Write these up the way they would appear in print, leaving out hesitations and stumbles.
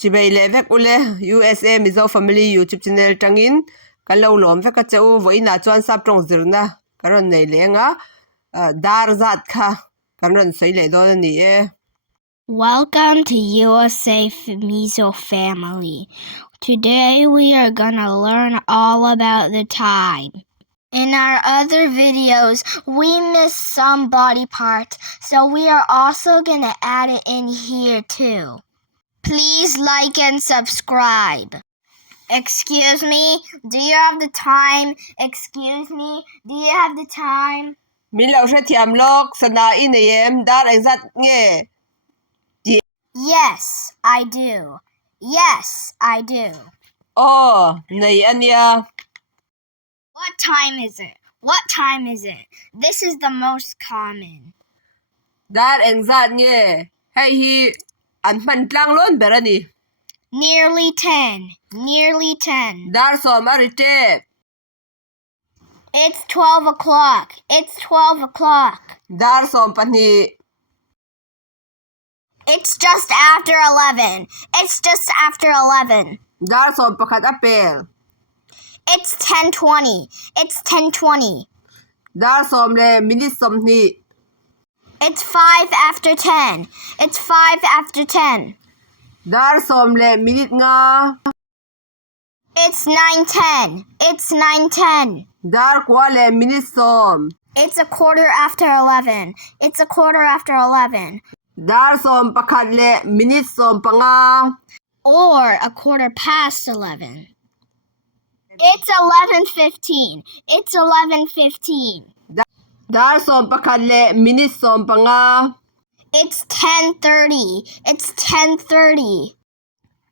Chibay levek ule USA Mizo Family YouTube channel tangin kalau lom veka cheu voina chuan Saptawng zirna karon nei lenga dar zat kha karon sei le do ni e. Welcome to USA Mizo Family. Today we are gonna learn all about the time. In our other videos, we missed some body parts, so we are also gonna add it in here too. Please like and subscribe. Excuse me, do you have the time? Excuse me, do you have the time? Milau she thiam lok sana in em dar exact nge. Yes, I do. Yes, I do. Oh, nei ania. What time is it? What time is it? This is the most common. Dar exact nge. Hey hi an man tlang lon berani. Nearly 10. Nearly 10. Dar som arite. It's 12 o'clock. It's 12 o'clock. Dar som pani. It's just after 11. It's just after 11. Dar som pakat apel. It's 10:20. It's 10:20. Dar som le minute som ni. It's 5 after 10. It's 5 after 10. Dar som le minute nga. It's 9:10. It's 9:10. Dar kwa le minute som. It's a quarter after 11. It's a quarter after 11. Dar som pakat le minute som panga. Or a quarter past 11. It's 11:15. It's 11:15. Dar som pakat le minute som panga. It's 10:30. It's 10:30.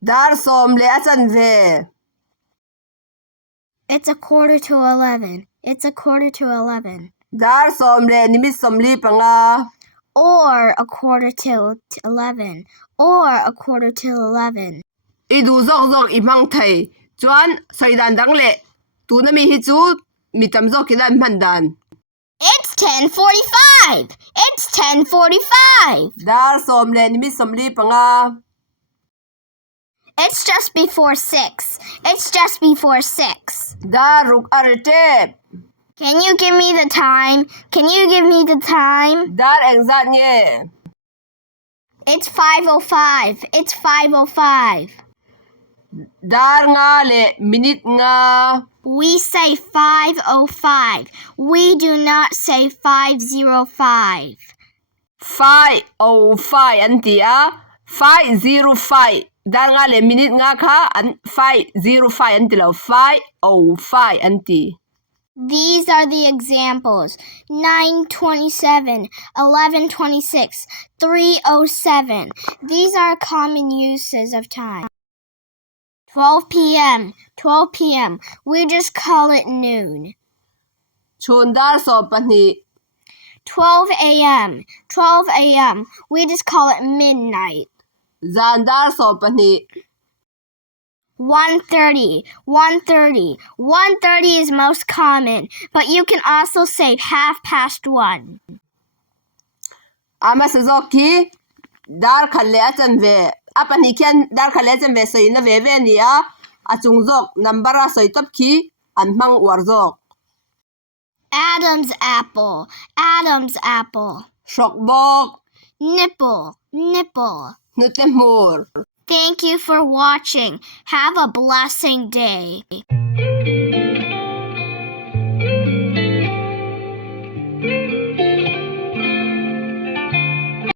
Dar som le asan ve. It's a quarter to 11. It's a quarter to 11. Dar som le nimit som li panga. Or a quarter till 11. Or a quarter till 11. Idu zok imang thai. Chuan saidan dang le. Tu na mi hi chu mitam zok kidan mandan. It's 10:45. It's 10:45. Dar som le nimit som li panga. It's just before 6. It's just before 6. Dar ruk arite. Can you give me the time? Can you give me the time? Dar exact nye. It's 5:05. It's 5:05. Dar nga le minute nga. We say 5:05. We do not say 5:05. 5:05 anti a. 5:05. Dar nga le minute nga kha an 5:05 anti lo 5:05 anti. These are the examples. 9:27, 11:26, 3:07. These are common uses of time. 12 p.m., 12 p.m. We just call it noon. Chun dar som pani. 12 a.m., 12 a.m. We just call it midnight. Zan dar som pani. 1:30, 1:30. 1:30 is most common, but you can also say 1:30. Ama sezoki dar khalle atan ve. Apani kian dar khalle atan ve soi na ve ve ni a. Achung zok nambara soi top ki an mang war zok. Adam's apple, Adam's apple. Shok bok. Nipple, nipple. Nutemur. Thank you for watching. Have a blessing day.